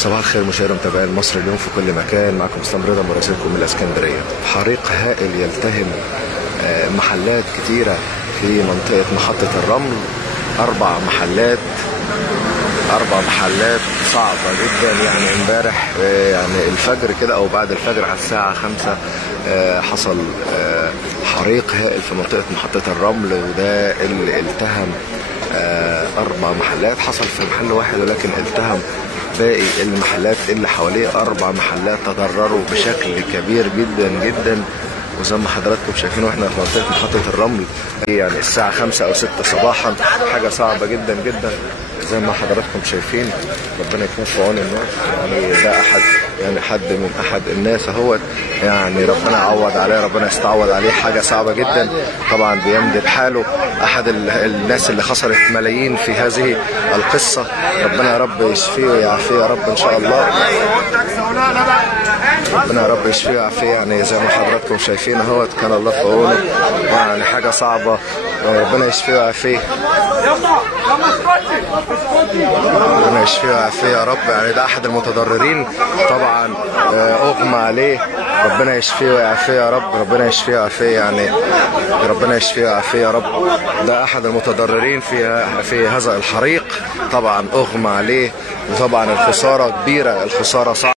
صباح الخير مشاهدي ومتابعي المصري اليوم في كل مكان، معكم اسلام رضا مراسلكم من الاسكندريه. حريق هائل يلتهم محلات كتيره في منطقه محطه الرمل. اربع محلات صعبه جدا. يعني امبارح يعني الفجر كده او بعد الفجر على الساعه 5 حصل حريق هائل في منطقه محطه الرمل، وده اللي التهم 4 محلات. حصل في محل واحد ولكن التهم باقي المحلات اللي حواليه. 4 محلات تضرروا بشكل كبير جدا جدا، وزي ما حضراتكم شايفين واحنا في منطقه محطه الرمل يعني الساعه 5 أو 6 صباحا. حاجه صعبه جدا جدا زي ما حضراتكم شايفين. ربنا يكون في عون الناس. يعني ده حد من الناس اهوت، يعني ربنا يعوض عليه، ربنا يستعوض عليه. حاجه صعبه جدا طبعا. بيمضي بحاله احد الناس اللي خسرت ملايين في هذه القصه. ربنا يا رب يشفيه ويعافيه يا رب ان شاء الله. ربنا يا رب يشفيه ويعافيه. يعني زي ما حضراتكم شايفين اهوت، كان الله في عونه. يعني حاجه صعبه. ربنا يشفيه ويعافيه، ربنا يشفيه ويعافيه يا رب. يعني ده احد المتضررين طبعا، اغمى عليه. ربنا يشفيه ويعافيه يا رب، ربنا يشفيه ويعافيه. يعني ربنا يشفيه ويعافيه يا رب. ده احد المتضررين في هذا الحريق. طبعا اغمى عليه، وطبعا الخساره كبيره، الخساره صعبه.